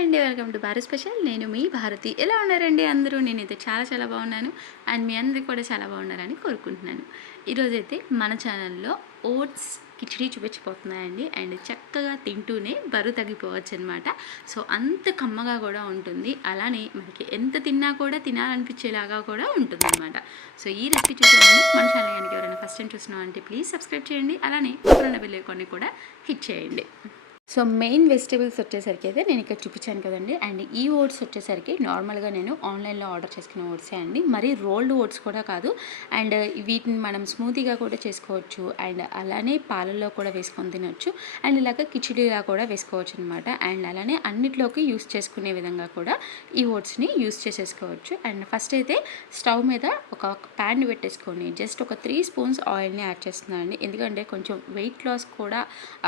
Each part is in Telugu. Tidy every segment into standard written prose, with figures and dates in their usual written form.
హాయ్ అండి, వెల్కమ్ టు భారత్ స్పెషల్. నేను మీ భారతి. ఎలా ఉన్నారండి అందరూ? నేనైతే చాలా బాగున్నాను. అండ్ మీ అందరికీ కూడా చాలా బాగున్నారని కోరుకుంటున్నాను. ఈరోజైతే మన ఛానల్లో ఓట్స్ కిచిడి చూపించిపోతున్నాయండి. అండ్ చక్కగా తింటూనే బరువు తగ్గిపోవచ్చు అనమాట. సో అంత కమ్మగా కూడా ఉంటుంది. అలానే మనకి ఎంత తిన్నా కూడా తినాలనిపించేలాగా కూడా ఉంటుంది అనమాట. సో ఈ రెసిపీ చూసేవాళ్ళు మన ఛానల్ కనుక ఎవరైనా ఫస్ట్ టైం చూస్తున్నాం అంటే ప్లీజ్ సబ్స్క్రైబ్ చేయండి. అలానే పక్కన బెల్ ఐకాన్ని కూడా హిట్ చేయండి. సో మెయిన్ వెజిటేబుల్స్ వచ్చేసరికి అయితే నేను ఇక్కడ చూపించాను కదండి. అండ్ ఈ ఓట్స్ వచ్చేసరికి నార్మల్గా నేను ఆన్లైన్లో ఆర్డర్ చేసుకున్న ఓట్సే అండి. మరి రోల్డ్ ఓట్స్ కూడా కాదు. అండ్ వీటిని మనం స్మూతీగా కూడా చేసుకోవచ్చు. అండ్ అలానే పాలల్లో కూడా వేసుకొని తినొచ్చు. అండ్ ఇలాగ కిచిడీలా కూడా వేసుకోవచ్చు అనమాట. అండ్ అలానే అన్నిట్లోకి యూస్ చేసుకునే విధంగా కూడా ఈ ఓట్స్ని యూస్ చేసేసుకోవచ్చు. అండ్ ఫస్ట్ అయితే స్టవ్ మీద ఒక ప్యాన్ పెట్టేసుకొని జస్ట్ ఒక 3 స్పూన్స్ ఆయిల్ని యాడ్ చేస్తున్నాను అండి. ఎందుకంటే కొంచెం వెయిట్ లాస్ కూడా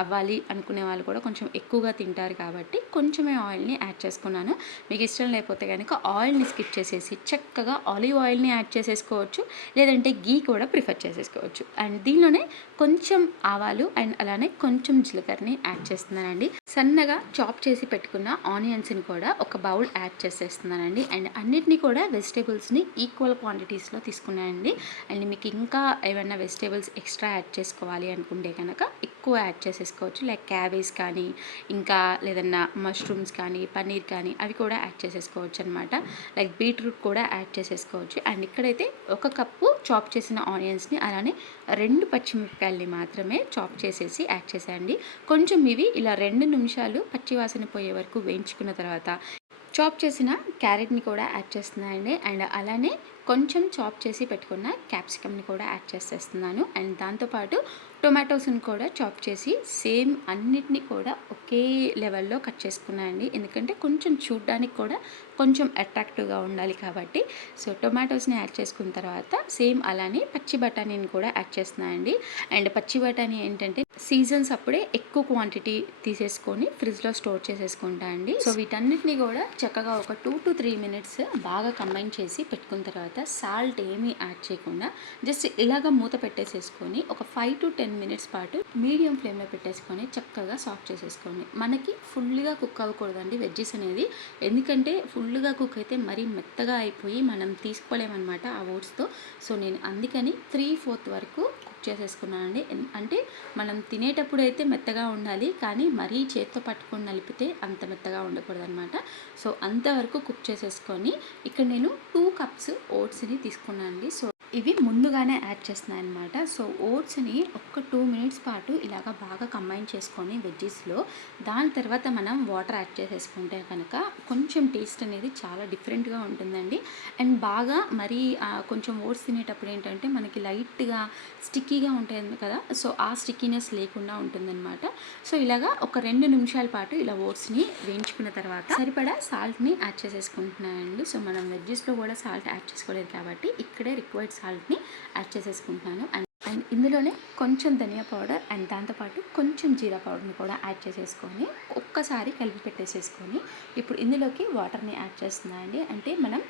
అవ్వాలి అనుకునే వాళ్ళు కూడా కొంచెం ఎక్కువగా తింటారు కాబట్టి కొంచెమే ఆయిల్ని యాడ్ చేసుకున్నాను. మీకు ఇష్టం లేకపోతే కనుక ఆయిల్ని స్కిప్ చేసేసి చక్కగా ఆలివ్ ఆయిల్ని యాడ్ చేసేసుకోవచ్చు. లేదంటే గీ కూడా ప్రిఫర్ చేసేసుకోవచ్చు. అండ్ దీనిలోనే కొంచెం ఆవాలు అండ్ అలానే కొంచెం జీలకర్రని యాడ్ చేస్తున్నానండి. సన్నగా చాప్ చేసి పెట్టుకున్న ఆనియన్స్ని కూడా ఒక బౌల్ యాడ్ చేసేస్తున్నానండి. అండ్ అన్నిటినీ కూడా వెజిటేబుల్స్ని ఈక్వల్ క్వాంటిటీస్లో తీసుకున్నానండి. అండ్ మీకు ఇంకా ఏమైనా వెజిటేబుల్స్ ఎక్స్ట్రా యాడ్ చేసుకోవాలి అనుకుంటే కనుక ఎక్కువ యాడ్ చేసేసుకోవచ్చు. లైక్ క్యాబేజ్ కానీ ఇంకా లేదన్నా మష్రూమ్స్ కానీ పన్నీర్ కానీ అవి కూడా యాడ్ చేసేసుకోవచ్చు అనమాట. లైక్ బీట్రూట్ కూడా యాడ్ చేసేసుకోవచ్చు. అండ్ ఇక్కడైతే 1 కప్పు చాప్ చేసిన ఆనియన్స్ని అలానే 2 పచ్చిమిరపకాయలని మాత్రమే చాప్ చేసేసి యాడ్ చేసేయండి. కొంచెం ఇవి ఇలా 2 నిమిషాలు పచ్చివాసన పోయే వరకు వేయించుకున్న తర్వాత చాప్ చేసిన క్యారెట్ని కూడా యాడ్ చేస్తున్నానండి. అండ్ అలానే కొంచెం చాప్ చేసి పెట్టుకున్న క్యాప్సికమ్ని కూడా యాడ్ చేసేస్తున్నాను. అండ్ దాంతోపాటు టొమాటోస్ని కూడా చాప్ చేసి సేమ్ అన్నిటినీ కూడా ఒకే లెవెల్లో కట్ చేసుకున్నానండి. ఎందుకంటే కొంచెం చూడడానికి కూడా కొంచెం అట్రాక్టివ్గా ఉండాలి కాబట్టి. సో టొమాటోస్ని యాడ్ చేసుకున్న తర్వాత సేమ్ అలానే పచ్చి బఠానీని కూడా యాడ్ చేస్తున్నానండి. అండ్ పచ్చి బఠానీ ఏంటంటే సీజన్స్ అప్పుడే ఎక్కువ క్వాంటిటీ తీసేసుకొని ఫ్రిడ్జ్లో స్టోర్ చేసేసుకుంటా అండి. సో వీటన్నిటిని కూడా చక్కగా ఒక 2 to 3 మినిట్స్ బాగా కంబైన్ చేసి పెట్టుకున్న తర్వాత సాల్ట్ ఏమీ యాడ్ చేయకుండా జస్ట్ ఇలాగ మూత పెట్టేసేసుకొని ఒక 5 to 10 మినిట్స్ పాటు మీడియం ఫ్లేమ్లో పెట్టేసుకొని చక్కగా సాఫ్ట్ చేసేసుకోండి. మనకి ఫుల్గా కుక్ అవ్వకూడదండి వెజ్జెస్ అనేది. ఎందుకంటే ఫుల్గా కుక్ అయితే మరీ మెత్తగా అయిపోయి మనం తీసుకోలేమన్నమాట ఆ ఓట్స్తో. సో నేను అందుకని 3/4 వరకు కుక్ చేసేసుకున్నానండి. అంటే మనం తినేటప్పుడు అయితే మెత్తగా ఉండాలి, కానీ మరీ చేత్తో పట్టుకొని నలిపితే అంత మెత్తగా ఉండకూడదు అనమాట. సో అంతవరకు కుక్ చేసేసుకొని ఇక్కడ నేను 2 కప్స్ ఓట్స్ని తీసుకున్నాను అండి. సో ఇవి ముందుగానే యాడ్ చేస్తున్నాను అనమాట. సో ఓట్స్ని ఒక 2 మినిట్స్ పాటు ఇలాగ బాగా కంబైన్ చేసుకొని వెజ్జెస్లో దాని తర్వాత మనం వాటర్ యాడ్ చేసేసుకుంటే కనుక కొంచెం టేస్ట్ అనేది చాలా డిఫరెంట్గా ఉంటుందండి. అండ్ బాగా మరీ కొంచెం ఓట్స్ తినేటప్పుడు ఏంటంటే మనకి లైట్గా స్టిక్కీగా ఉంటుంది కదా. సో ఆ స్టిక్కీనెస్ లేకుండా ఉంటుందన్నమాట. సో ఇలాగా ఒక 2 నిమిషాల పాటు ఇలా ఓట్స్ని వేయించుకున్న తర్వాత సరిపడా సాల్ట్ని యాడ్ చేసేసుకుంటున్నానండి. సో మనం వెజ్జెస్లో కూడా సాల్ట్ యాడ్ చేసుకోలేదు కాబట్టి ఇక్కడే రిక్వైర్డ్ సాల్ట్ని యాడ్ చేసేసుకుంటున్నాను. అండ్ ఇందులోనే కొంచెం ధనియా పౌడర్ అండ్ దాంతోపాటు కొంచెం జీరా పౌడర్ని కూడా యాడ్ చేసేసుకొని ఒక్కసారి కలిపి పెట్టేసేసుకొని ఇప్పుడు ఇందులోకి వాటర్ని యాడ్ చేస్తున్నానండి. అంటే మనం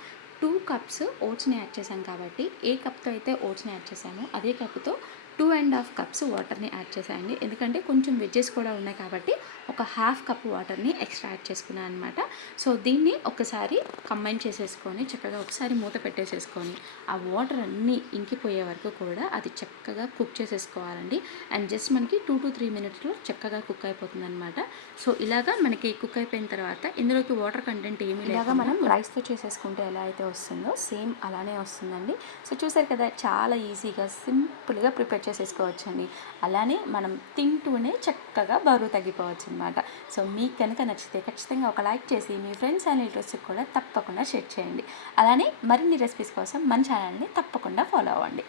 2 కప్స్ ఓట్స్ని యాడ్ చేసాం కాబట్టి ఏ కప్తో అయితే ఓట్స్ని యాడ్ చేసామో అదే కప్తో 2.5 కప్స్ వాటర్ని యాడ్ చేసాయండి. ఎందుకంటే కొంచెం వెజ్జెస్ కూడా ఉన్నాయి కాబట్టి ఒక 1/2 కప్ వాటర్ని ఎక్స్ట్రా యాడ్ చేసుకున్నాను అనమాట. సో దీన్ని ఒకసారి కంబైన్ చేసేసుకొని చక్కగా ఒకసారి మూత పెట్టేసేసుకొని ఆ వాటర్ అన్నీ ఇంకిపోయే వరకు కూడా అది చక్కగా కుక్ చేసేసుకోవాలండి. అండ్ జస్ట్ మనకి 2 to 3 మినిట్స్లో చక్కగా కుక్ అయిపోతుంది అనమాట. సో ఇలాగా మనకి కుక్ అయిపోయిన తర్వాత ఇందులోకి వాటర్ కంటెంట్ ఏమీ లేకుండా మనం రైస్తో చేసేసుకుంటే ఎలా అయితే వస్తుందో సేమ్ అలానే వస్తుందండి. సో చూసారు కదా, చాలా ఈజీగా సింపుల్గా ప్రిపేర్ చేసేసుకోవచ్చండి. అలానే మనం తింటూనే చక్కగా బరువు తగ్గిపోవచ్చు అనమాట. సో మీకు కనుక నచ్చితే ఖచ్చితంగా ఒక లైక్ చేసి మీ ఫ్రెండ్స్ అండ్ రిలేటివ్స్కి కూడా తప్పకుండా షేర్ చేయండి. అలానే మరిన్ని రెసిపీస్ కోసం మన ఛానల్ని తప్పకుండా ఫాలో అవ్వండి.